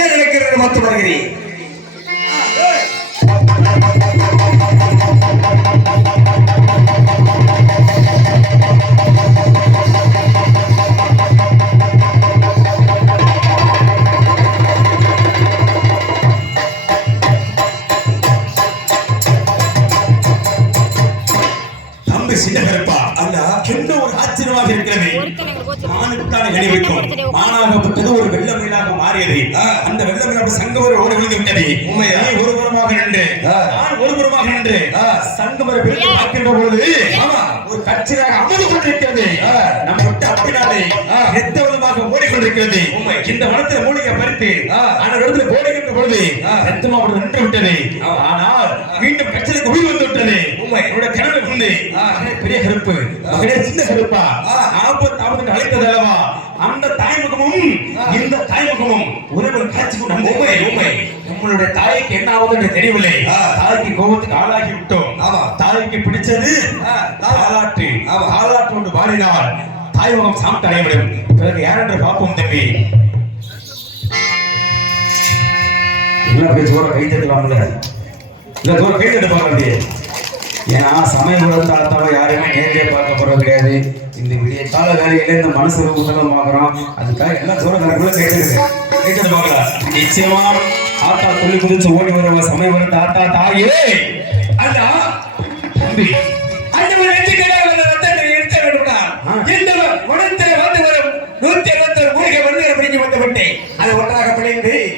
என்ன நடக்கிறது பார்த்து வருகிறேன் மாறியது. சங்கமர ஓடி விழுந்து விட்டது உண்மையா? நீ ஒரு புறமாக நின்று. நான் ஒரு புறமாக நின்று. சங்கமர பிரித்து பார்க்கின்ற பொழுது. ஒரு கட்சியாக அமர்ந்து கொண்டிருக்கிறது. நம்ம விட்டு அப்படினாலே ஆ. ரத்த வெள்ளமாக ஓடிக்கொண்டிருக்கிறது. இந்த வனத்தில் மூலிகை பறித்து. அந்த இடத்துல போடுகின்ற பொழுது ஆ. ரத்தமாக நின்று விட்டது. ஆனால் மீண்டும் கட்சிக்கு உயிர் வந்து விட்டது உண்மை. வந்து ஆ. மகனே பெரிய கருப்பு மகனே சின்ன கருப்பா. ஆபத்து ஆபத்து அழைத்தது அல்லவா அந்த ஆ. இந்த தாய்முகமும் ஒருவர் காட்சி கொண்டு உண்மை, உண்மை. நம்மளுடைய தாய்க்கு என்ன ஆகுது என்று தெரியவில்லை. தாய்க்கு கோபத்துக்கு ஆளாகி விட்டோம் ஆமா. தாய்க்கு பிடிச்சது. தாலாட்டு. தாலாட்டு ஒன்று பாடினால் தாய்முகம் சாப்பிட்டு அடையவிடும் பிறகு யார் என்று பார்ப்போம் தம்பி என்ன அப்படியே ஜோர கை தட்டலாம்ல இல்ல ஜோர கை தட்டு பார்க்க முடியே ஏன்னா சமயபுரம் தாத்தாவை யாரையுமே நேரடியாக பார்க்க போறது கிடையாது. இந்த விடிய கால வேலையில இந்த மனசு ரூபத்தெல்லாம் பார்க்குறோம். அதுக்காக எல்லாம் ஜோர கணக்குள்ள கை தட்டுங்க கை தட்டு பார்க்கலாம் நிச்சயமா ஆத்தா துள்ளி குதிச்சு ஓடி வருவ சமயபுரம் தாத்தா தாயே! அல்ல தம்பி! அந்த ஒரு வெற்றிகரமான ரத்தத்தை எடுத்த வேண்டும்னா ஆ. இந்த வனத்தில் வந்து வரும்? நூத்தி ஒரு மூலிகை வந்து பிடிக்க வந்து விட்டேன். அது ஒன்றாக பிணைந்து